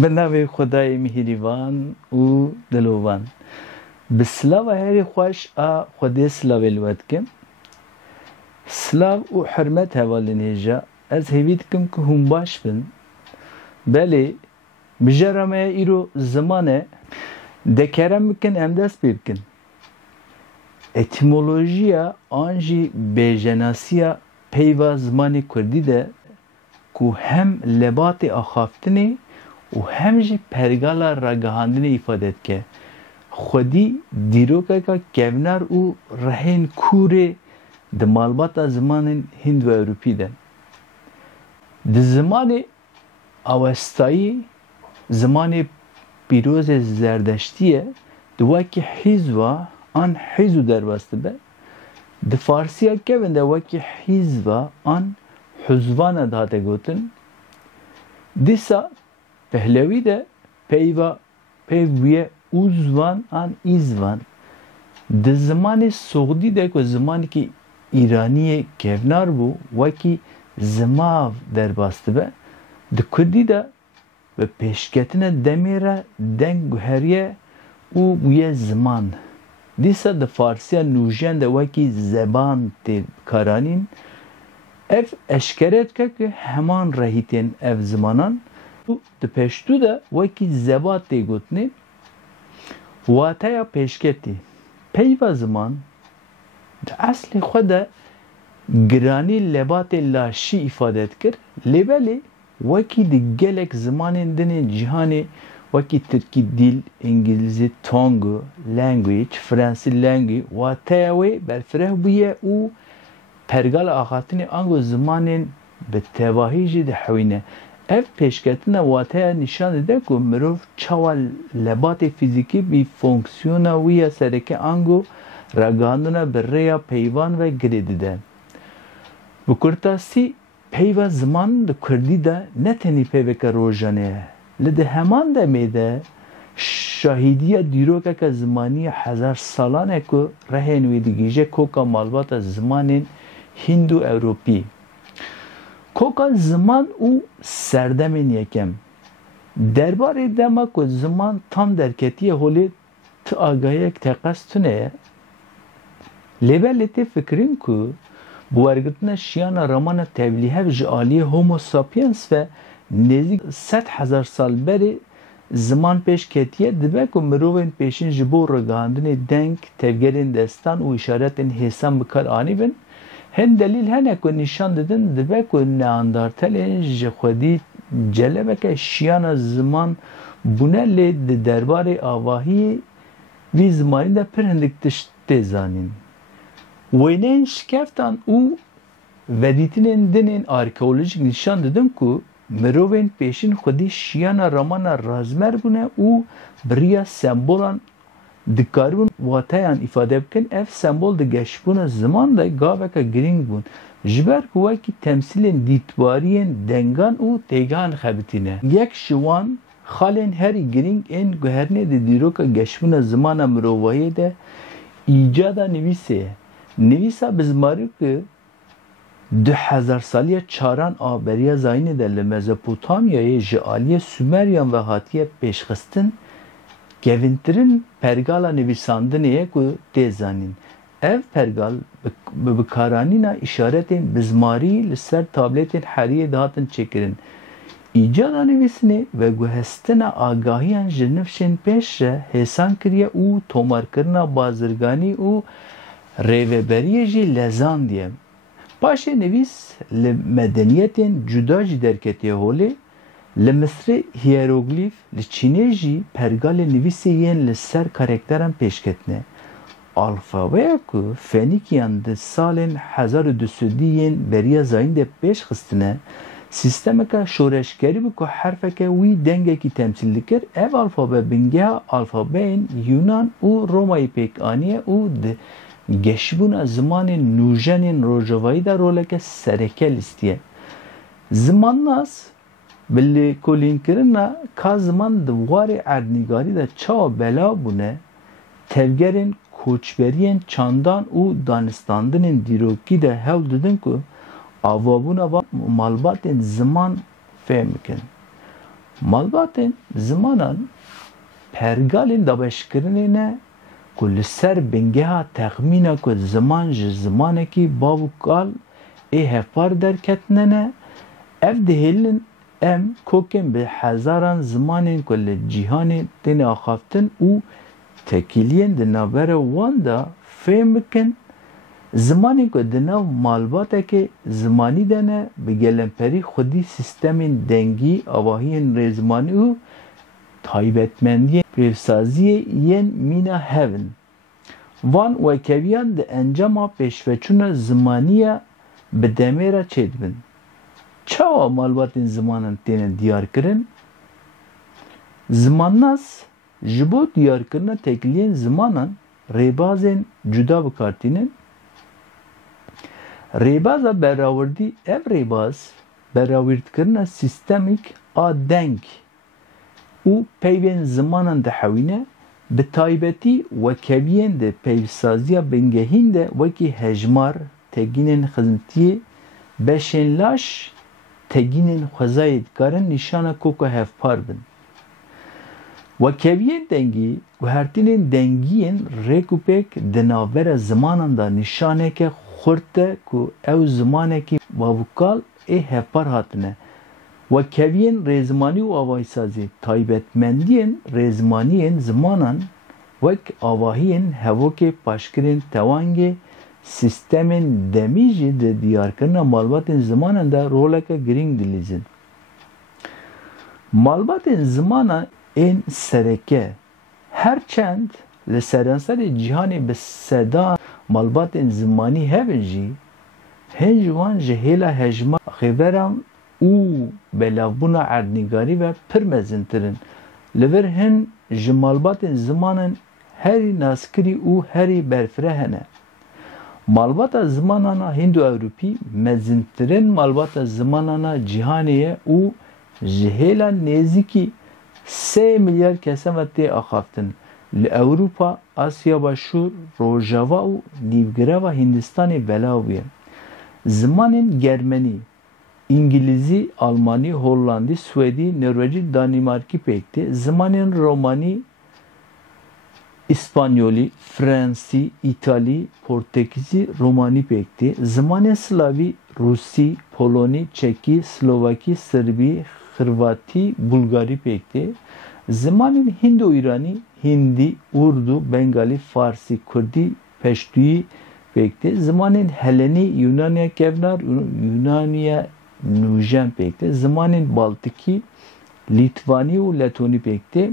به نام خدای مهربان و دلوان. بسلاو هری خوش خدای سلاو الود کم. سلاو و حرمت حوالن هجا از هیوید کم که هم باش بن. بله بجرمه ایرو زمانه دکرم بکن امدست بکن. اتیمولوژیا آنجی بیجناسیا پیوا زمانی کردی ده که هم لبات آخافتنی و هم جی پرگالا راگهاندنی ifade که خودی دیروکا که کهنر و رهین کوره ده مالبات زمان هند و اروپی ده ده زمان اوستایی زمان پیروز زردشتیه ده وکی حیزوا آن حیزو در بسته به ده فارسیه که ده وکی حیزوا آن حزوان داده گوتن دیسا پهلوی ده پیویه اوزوان آن ایزوان ده زمان سعودی ده که زمانی که ایرانی کهنار بو وکی زماو در بسته به ده کردی ده به پیشکتن دمیره دنگ گوهریه او بویه زمان دیسا ده فارسیه نوژن ده وکی زبان تی کارانین اف اشکرت که همان رهیتین اف زمانان ده پشتو ده وکی زبان تی گوتنی واته یا پیشکتی پیوا زمان ده اصل خود گرانی لبات لاشی ifade کرد لیبلی وکی دی گلک زمان دنی جهانی وکی ترکی دل انگلیزی تانگو لنگویج فرانسی لنگوی واتاوی برفره بیه او پرگال آخاتنی آنگو زمان به تواهی جد حوینه اف پیشکتنه واتای نشان ده که مروف چوال لبات فیزیکی بی فونکسیون ویا سرکه آنگو رگاندونه بریا پیوان و گریده ده بکرتاسی پیوا زمان ده کردی ده نه تنی پیوه که روژانه لده همان ده میده شاهدیه دیروکه که زمانی 1000 سالانه که رهنوی دیگیجه کوکا مالبات زمان هندو اوروپی کوکا زمان او سردمین یکم درباره دما که زمان tam درکتیه هولی تو آگاهی یک تقصتونه لیبلیتی فکرین که بوارگتن شیان رامان تولیه و جعالی هومو ساپینس و نزدیک 100,000 سال بری زمان پیش کتیه دبه که مروین پیشین جبو رگاندن دنگ تفگرین دستان و اشارتین حسان بکار آنی بین هن دلیل هنه که نشان دادن دبه که ناندارتلین جخودی جلبه که شیان زمان بونه لید درباره آواهی وی زمانی ده پر هندک تشت زانین وینین شکفتان او ودیتین دنین آرکئولوژیک نشان دادن که مروین پیشین خودی شیان رامان رازمر بونه او بریا سمبولان دکاربون واتایان ifade بکن اف سمبول ده گشبون زمان ده گاوه که گرینگ بون جبر کوه که تمثیل دیتبارین دنگان او تیگان خبتینه یک شوان خالین هری گرینگ این گوهرنه ده دیرو که گشبون زمان مروایی ده ایجادا نویسه نویسا بزماری که 2000 سالیه چاران آبریه زاینه ده لمزوپوتامیای جعالی سومریان و هاتیه پیشخستن گوینترین پرگالا نویساندنیه که دیزانین ev pergal بکارانینا اشارتین بزماری لسر تابلتین حریه دهاتن چکرین ایجاد نویسنی و گوهستن آگاهیان جنفشن پیش حسان کریه او تومار کرنا بازرگانی او ریوبریه جی لزان دیم باشه نویس لمدنیتین جدا جی درکتیه هولی لمصر هیروگلیف لچینه جی پرگال نویسی ین لسر کارکتران پیشکتنه الفابه که فنیکیان ده سالن 1200 ین بریا زاین ده پیش خستنه سیستم که شورشگری بکو حرفه که وی دنگه کی تمثیل دکر اف الفابه بنگه الفابه یونان و رومای پیک آنیه او ده گشبون زمان نوژن روجوایی ده روله که سرکه لیستیه زمان ناس بلی کلین کرنه که زمان دوار اردنگاری ده چا بلا بونه تفگرین کوچبرین چاندان و دانستاندن دیروکی ده هل دادن که آوابون و مالبات زمان فهم کن Malbatên zimanan pergalên dabeşkirinê ne ku li ser bingeha texmîna ku ziman ji zimanekî bav û kal ê hevpar derketine ne, ev dihêlin em kokên bi hezaran zimanên ku li cîhanê têne axaftin û tekîliyên di navbera wan da fêm bikin zimanên ku di nav malbatekê zimanî de ne bi gelemperî xwedî sîstemên dengî, avahiyên rêzimanî û taybetmendiyên pêvsaziyê yên mîna hev in. Van wekeviyan di encama pêşveçûna zimaniya bi demê re çêdibin. Çawa malbatên zimanan têne diyarkirin? Zimannas ji bo diyarkirina tekiliyên zimanan rêbazên cuda bikartînin. Rêbaza berawirdî ev rêbaz berawîrdkirina sîstemîk a deng û peyvên zimanan dihewîne bi taybetî wekeviyên di peyvsaziya bingehîn de wekî hejmar, tegînên xizmtiyê, beşên laş, tegînên xwezayê dikarin nîşana koka hevpar bin. Wekeviyên dengî guhertinên dengiyên rêk û pêk di navbera zimanan da nîşaneke xurt e ku ew zimanekî bavûkal ê hevpar hatine. Wekeviyên rêzimanî û avahîsazî taybetmendiyên rêzimaniyên zimanan wek avahiyên hevokê paşkirên tewangê sîstemên demî jî di diyarkirina malbatên zimanan da roleke girîng dilîzin. Malbatên zimanan ên sereke herçend li serenserê cîhanê bi sedan malbatên zimanî hevin jî hin ji wan ji hêla hejmar xêveran û belavbûna erdnîgarî ve pir mezintir in. Li vir hin ji malbatên zimanan herî naskirî û herî berfireh hene. Malbata zimanana Hindo-Ewropî mezintirîn malbata zimanana cîhanê ye û ji hêla nêzîkî 3 milyar kesan ve tê axaftin. Li Ewropa, Asya Başûr, Rojava û nîvgireva Hindistanê belav bûye. Zimanên Germenî, İngilîzî, Almanî, Hollandî, Swedî, Norwecî, Danimarkî pêk tê. Zimanên Romanî, İspanyolî, Fransî, İtalî, Portekîzî, Romanî pêk tê. Zimanên Slavî, Rusî, Polonî, Çekî, Slovakî, Sırbî, Xırvatî, Bulgarî pêk tê. Zimanên Hindo-İranî, Hindî, Urdu, Bengalî, Farsî, Kurdî, Peştûyî pêk tê. Zimanên Helenî, Yunaniya Kevnar, Yunaniya Nûjen pêk tê. Zimanên Baltikî, Litvanî û Letonî pêk tê.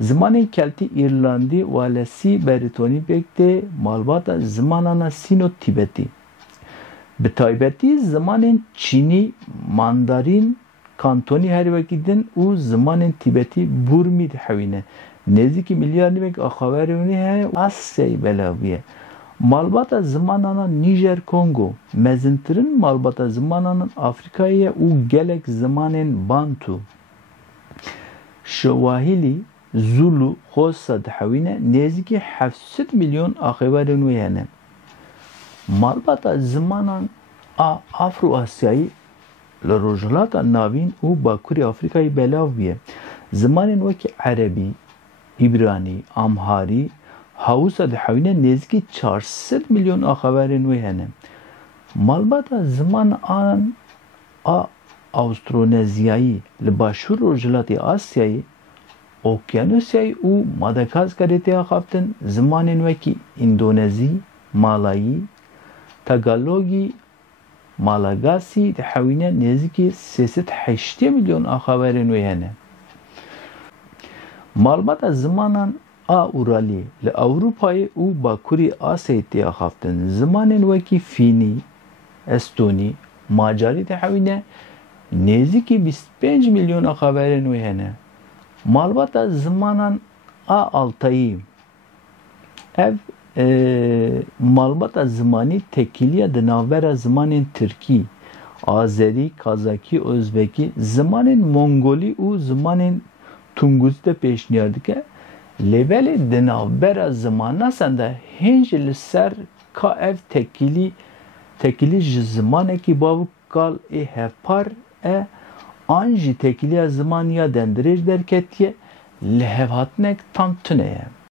Zimanên Keltî, İrlandî, Walesî, Beritonî pêk tê. Malbata zimanana Sîno-Tîbetî. Bi taybetî zimanên Çînî, Mandarîn, Kantonî her wekî din û zimanên Tîbetî Burmî dihewîne. Nêzîkî milyar nîvek a Xaverûnê heye û Asyayê belav bûye. Malbata zimanana Nîjer Kongo mezintirin malbata zimananın Afrikayê ye û gelek zimanên Bantu. Swahili, Zulu, Xhosa dihewîne nêzîkî 700 milyon a Xewerên wê hene. Malbata zimanan a Afro-Asyayî li rojhilata navîn û Bakurê Afrikayê belav bûye. Zimanên wekî Erebî, İbranî, Amharî, Hawsa dihewîne nêzîkî 400 milyon a xewerên wê hene. Malbata ziman an a Awstronezyayî li başûr rojhilatê Asyayê, Okyanusyayê û Madagaskarê tê axaftin. Zimanên wekî İndonezî, Malayî, Tagalogî, Malagasî dihewîne nêzîkî 380 milyon a xewerên wê hene. Malbata zimanan a Uralî li Ewropayê û Bakurê Asyayê tê axaftin. Zimanên wekî Fînî, Estonî, Macarî dihewîne nêzîkî 25 milyon a xewerên wê hene. Malbata zimanan a Altayî ev malbata zimanî tekîliya di navbera zimanên Tirkî, Azerî, Kazakî, Özbekî, zimanên Mongolî û zimanên Tunguzî de pêşniyar dike. Lêbelê di navbera zimannasan de hin jî li ser ka ev tekîlî ji zimanekî bavûk kal ê hevpar e an jî tekiliya zimaniya den dirêj derketiye, li hevhatinek tam tune ye.